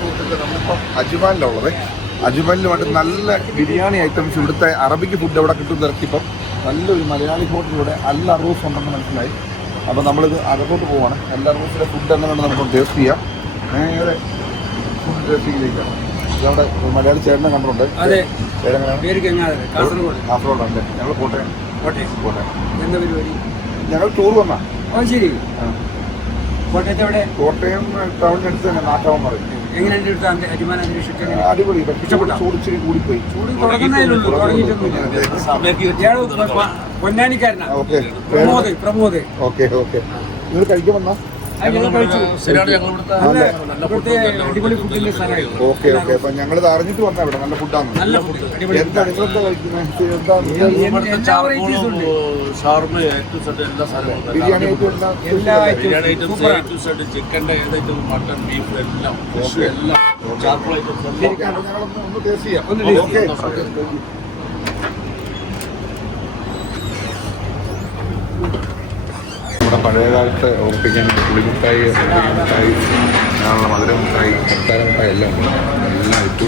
സുഹൃത്തുക്കളെ, നമ്മളിപ്പോൾ അജ്മാനിലുള്ളത്. അജ്മാനിൽ വേണ്ടി നല്ല ബിരിയാണി ഐറ്റംസ്, ഇവിടുത്തെ അറബിക്ക് ഫുഡ് എവിടെ കിട്ടും തിരക്കിപ്പം നല്ലൊരു മലയാളി ഹോട്ടലിലൂടെ അൽ അറൂസ് ഉണ്ടെന്ന് മനസ്സിലായി. അപ്പോൾ നമ്മളിത് അകത്തോട്ട് പോവാണ്. അൽ അറൂസിലെ ഫുഡ് എങ്ങനെയുണ്ട് നമുക്ക് ടേസ്റ്റ് ചെയ്യാം. നേരെ ഫുഡ് ടേസ്റ്റിങ്ങിലേക്കാണ്. ഇതവിടെ മലയാളി ചേട്ടനെ കണ്ടിട്ടുണ്ട്. കാസർഗോഡല്ലേ? ഞങ്ങൾ കോട്ടയം. എന്താ പരിപാടി? ഞങ്ങൾ ടൂർ വന്നാ. ശരി. കോട്ടയം ടൗണിനടുത്ത് തന്നെ നാട്ടാവൻ പറയും. എങ്ങനെയുണ്ട് അടിപൊളി. ചൂട് ഇച്ചിരി കൂടിപ്പോയി. പൊന്നാനിക്കാരനാണ്. പ്രമോദ്. Okay okay. നിങ്ങൾ കഴിക്കാൻ വന്നാ? Okay okay. അപ്പൊ ഞങ്ങളിത് അറിഞ്ഞിട്ട് വന്നാ ഇവിടെ നല്ല ഫുഡാണ്. എന്താ നിങ്ങളെന്താ കഴിക്കുന്നത്? ബിരിയാണി ചിക്കൻ്റെ മട്ടൺ ബീഫ് എല്ലാം ഞങ്ങളൊന്ന് ടേസ്റ്റ് ചെയ്യാം. ഓക്കെ. നമ്മുടെ പഴയകാലത്ത് ഓർപ്പിക്കാൻ പുളിമിഠായി, മിഠായി, അങ്ങനെയുള്ള മധുര മിഠായി, കർത്താര മിഠായി എല്ലാം ഉണ്ട്. എല്ലാം ഇട്ടു.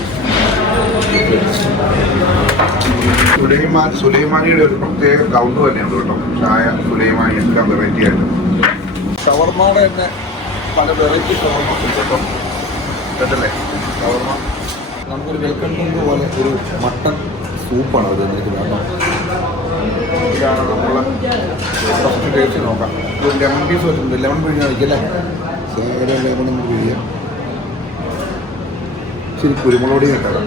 സുലൈമാനിയുടെ ഒരു പ്രത്യേക കൗണ്ടർ തന്നെയുണ്ട് കേട്ടോ. ചായ, സുലൈമാനി എല്ലാം വെറൈറ്റി ആയിട്ട്. ഷവർമ്മയുടെ തന്നെ പല വെറൈറ്റി ഷവർമ്മ കിട്ടും കേട്ടല്ലേ? ഷവർമ്മ നമുക്കൊരു വെൽക്കം ഡ്രിങ്ക് പോലെ ഒരു മട്ടൺ സൂപ്പാണ് അത് തന്നിരിക്കുന്നത്. ഇതാണ് നമ്മൾ ഫസ്റ്റ് ടേസ്റ്റ് നോക്കാം. ഒരു ലെമൺ പീസ് വെച്ചിട്ടുണ്ട്. ലെമൺ പിഴിഞ്ഞ് കഴിക്കല്ലേ? ശേഖര ലെമൺ ഒന്ന് പിഴിയാം. ഇച്ചിരി കുരുമുളക് കിട്ടാം.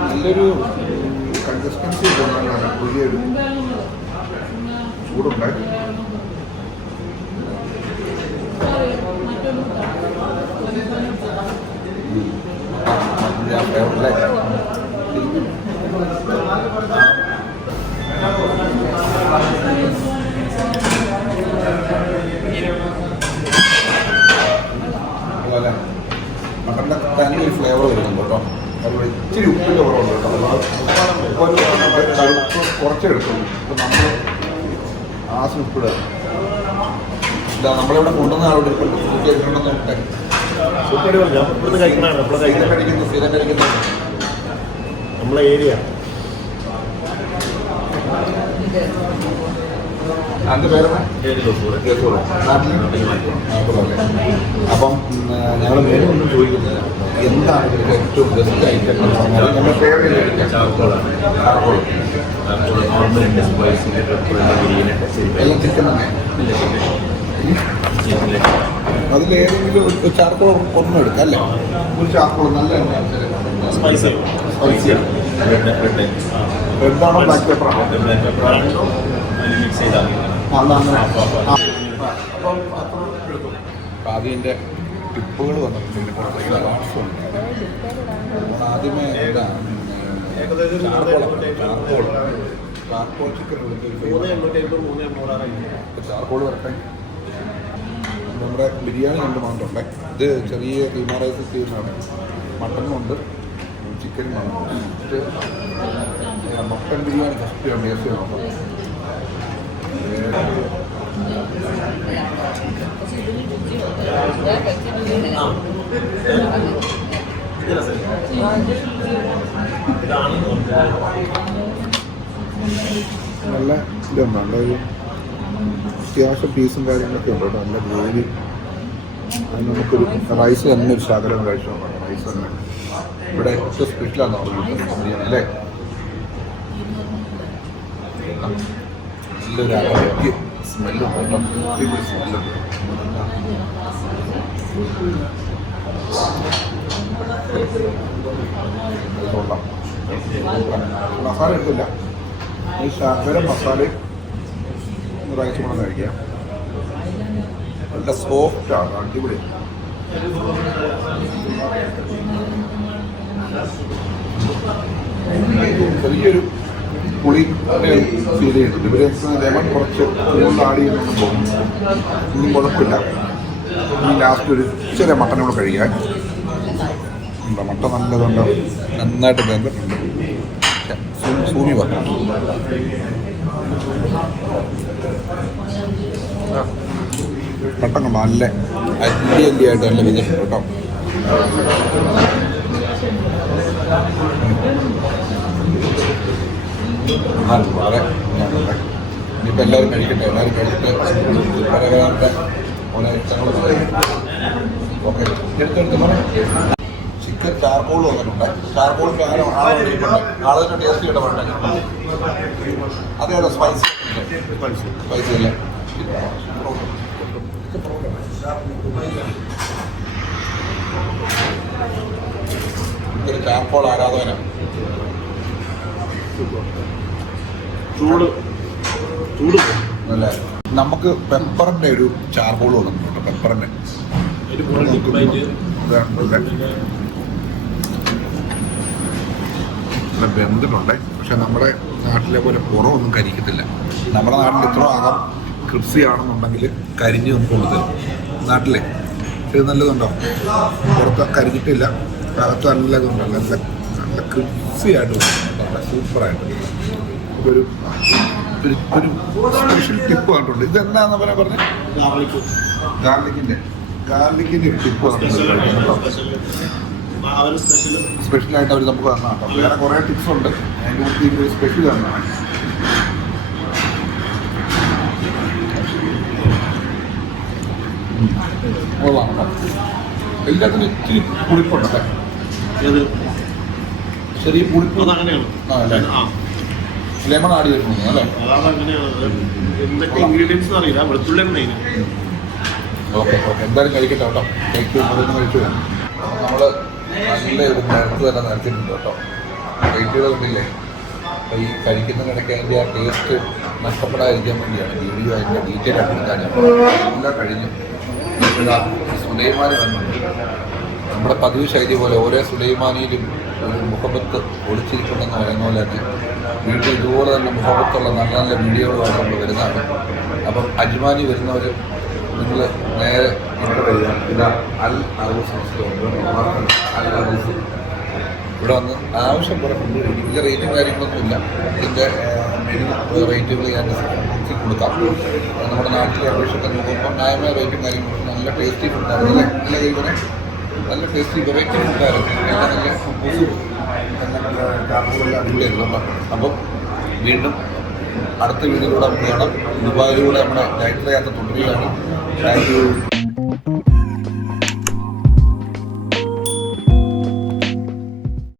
നല്ലൊരു കൺസിസ്റ്റൻസി തോന്നാനാണ്. പുതിയൊരു ചൂടുണ്ടായി. മട്ടൻ്റെ തന്നെ ഒരു ഫ്ലേവർ വരുന്നുണ്ട് കേട്ടോ. അതുപോലെ ഇച്ചിരി ഉപ്പിൻ്റെ കുറവുണ്ട് കേട്ടോ. കടുപ്പ് കുറച്ചേ എടുക്കുള്ളൂ. ഇപ്പം നമ്മൾ ആസിന് ഉപ്പിടുക. ഇല്ല, നമ്മളിവിടെ കൊണ്ടുവന്ന ആളോട് എടുക്കണമെന്ന് കഴിക്കുന്ന നമ്മളെ ഏരിയ അതിൻ്റെ പേരാണ്. അപ്പം ഞങ്ങൾ മെനു ഒന്നും ചോദിക്കുന്നില്ല. എന്താണ് ഇതിൻ്റെ ഏറ്റവും ബെസ്റ്റ് ഐറ്റം? നമ്മുടെ ഫേവറേറ്റ് എല്ലാം ചിക്കൻ തന്നെ. അതിലേതെങ്കിലും ഒരു ചാർക്കോൾ ഒന്നും എടുക്കാം അല്ലേ? ഒരു ചാർക്കോൾ നല്ല സ്പൈസിയാണ്. റെഡാണോ ബ്ലാക്ക് പേപ്പറാണോ? ആദ്യൻ്റെ ടിപ്പുകൾ വന്നിട്ടുണ്ട്. ആദ്യമേ ചാർക്കോൾ ചിക്കൻ ചാർക്കോൾ വരട്ടെ. നമ്മുടെ ബിരിയാണി രണ്ട് മാണ്ടുണ്ടേ. ഇത് ചെറിയ കീമ റൈസ് ചെയ്യുന്നതാണ്. മട്ടനുമുണ്ട്, ചിക്കനും ആണ്. മട്ടൻ ബിരിയാണി ഫസ്റ്റ് ടേസ്റ്റ് നോക്കാം. നല്ല ഇതുണ്ട്. നല്ലൊരു അത്യാവശ്യം പീസും കാര്യങ്ങളൊക്കെ ഉണ്ട് കേട്ടോ. നല്ല ഗ്രേവി. അത് നമുക്കൊരു റൈസ് തന്നെ ഒരു ശകലം കഴിച്ചു നോക്കാം. റൈസ് തന്നെ ഇവിടെ ഏറ്റവും സ്പെഷ്യലാണ് ബിരിയാണി അല്ലേ? നല്ലൊരു അറബിക്ക് സ്മെല്ലുണ്ട് കേട്ടോ. അടിപൊളി സ്മെല്ലുണ്ട്. കൊള്ളാം. മസാല എടുത്തില്ല. ഈ ശകലം മസാലയും റൈസ് കൂടെ കഴിക്കാം. നല്ല സോഫ്റ്റാണ്. അടിപൊളി. ചെറിയൊരു പുളി ഫീൽ ചെയ്യുന്നുണ്ട്. ഇവരെ ലെമൺ കുറച്ച് കൂടുതൽ ആഡ് ചെയ്യുന്നൊന്നും പോകും. ഒന്നും കുഴപ്പമില്ല. ഇനി ലാസ്റ്റ് ഒരു ചെറിയ മട്ടൻ കൂടെ കഴിക്കാൻ ഉണ്ടോ. മട്ടൻ നല്ലതുണ്ട്. നന്നായിട്ട് വെന്തിട്ടുണ്ട്. സൂമി പറഞ്ഞു പെട്ടെന്ന് നല്ല അല്ലി അല്ലിയായിട്ട് നല്ല വിജയം കേട്ടോ. വളരെ ഇനിയിപ്പോൾ എല്ലാവരും കഴിക്കട്ടെ. എല്ലാവരും കഴിച്ചിട്ട് പലകാലത്തെ ഓരോ ഇഷ്ടങ്ങൾ ഓക്കെ. ചിക്കൻ ചാർക്കോൾ വന്നിട്ടുണ്ട്. ചാർക്കോളിൻ്റെ ആരോ ആളുടെ ടേസ്റ്റ് ചെയ്യേണ്ട വേണ്ട. അതെ അതെ സ്പൈസി സ്പൈസി അല്ലേ. ഒരു ചാർക്കോൾ ആരാധന. ചൂട് അല്ലേ. നമുക്ക് പെപ്പറിൻ്റെ ഒരു ചാർക്കോൾ വന്നിട്ടുണ്ട്. പെപ്പറിൻ്റെ വെന്തിട്ടുണ്ടേ. പക്ഷെ നമ്മുടെ നാട്ടിലെ പോലെ പുറമൊന്നും കരിക്കത്തില്ല. നമ്മുടെ നാട്ടിൽ ഇത്ര അകം ക്രിപ്സി ആണെന്നുണ്ടെങ്കിൽ കരിഞ്ഞ് നമുക്ക് കൊണ്ടുതരും. നാട്ടിലെ ഇത് നല്ലതുണ്ടോ, പുറത്ത് കരിഞ്ഞിട്ടില്ല, അകത്ത് നല്ലതുണ്ടോ, നല്ല നല്ല ക്രിപ്സി ആയിട്ട് സൂപ്പറായിട്ട് ഒരു ഒരു സ്പെഷ്യൽ ടിപ്പ് കണ്ടിട്ടുണ്ട്. ഇതെന്താന്ന് പറഞ്ഞ ഗാർലിക്കിൻ്റെ ഒരു ടിപ്പ് സ്പെഷ്യലായിട്ട് അവർ നമുക്ക് തന്നാ കേട്ടോ. വേറെ കുറേ ടിപ്സ് ഉണ്ട്, അതിൻ്റെ കൂട്ടി സ്പെഷ്യൽ തന്നാണ്. എല്ലാത്തിനും ഇച്ചിരി പുളിപ്പുണ്ടല്ലേ, ചെറിയ പുളിപ്പ്. അതങ്ങനെയാണ്. ആ അല്ലേ, ലെമൺ ആഡ് ചെയ്തിട്ടുണ്ട് അല്ലേ. അതാണ് അങ്ങനെയാണ്. എന്തൊക്കെ ഇൻഗ്രീഡിയൻസ് അറിയില്ല, വെളുത്തുള്ളി മെയിൻ. ഓക്കെ ഓക്കെ, എന്തായാലും കഴിക്കട്ടെ കേട്ടോ. കഴിച്ചു നമ്മൾ നല്ല ഒരു നിരത്ത് തന്നെ നിരത്തിയിട്ടുണ്ട് കേട്ടോ. വെയിറ്റുകൾ കണ്ടില്ലേ. അപ്പോൾ ഈ കഴിക്കുന്നതിനിടയ്ക്ക് അതിൻ്റെ ആ ടേസ്റ്റ് നഷ്ടപ്പെടാതിരിക്കാൻ വേണ്ടിയാണ് വീഡിയോ അതിൻ്റെ ഡീറ്റെയിൽ ആയിട്ട് എടുക്കാൻ. എല്ലാം കഴിഞ്ഞു. സുലൈമാനി വന്നിട്ടുണ്ട്. നമ്മുടെ പതിവ് ശൈലി പോലെ ഓരോ സുലൈമാനിയിലും ഒരു മുഹബത്ത് ഒളിച്ചിരിക്കുന്നെന്ന് പറയുന്ന പോലെ തന്നെ വീട്ടിൽ ഇതുപോലെ തന്നെ മുഹബത്തുള്ള നല്ല നല്ല വീഡിയോകളുമായിട്ട് നമ്മൾ വരുന്നതാണ്. അപ്പം അജ്മാനി വരുന്നവർ നിങ്ങൾ നേരെ ഇവിടെ വരിക. ഇതാ അൽ അറൂസ് അൽ അറൂസ്. ഇവിടെ വന്ന് ആവശ്യം പോലെ ഫുഡ് കഴിക്കും. ഇതിൻ്റെ റേറ്റും കാര്യങ്ങളൊന്നുമില്ല. ഇതിൻ്റെ മെനു റേറ്റുകൾ ഞാൻ ഡിസ്ക്രിപ്ഷനിൽ കൊടുക്കാം. നമ്മുടെ നാട്ടിലെ അപേക്ഷയൊക്കെ നോക്കുമ്പോൾ ന്യായമായ റേറ്റും കാര്യങ്ങളും നല്ല ടേസ്റ്റി ഫുഡായിരുന്നു. നല്ല കഴിവനെ നല്ല ടേസ്റ്റി വെറൈറ്റി ഫുഡായിരുന്നു. എല്ലാം നല്ല ഫുഡ്സും നല്ല കാർഡുകളെല്ലാം അടിപൊളിയായിരുന്നു. അപ്പം വീണ്ടും അടുത്ത വീഡിയോയിലൂടെ നമുക്ക് കാണാം. ദുബായിലൂടെ നമ്മുടെ നൈറ്റ് യാത്ര തുടരുകയാണ്. Thank you.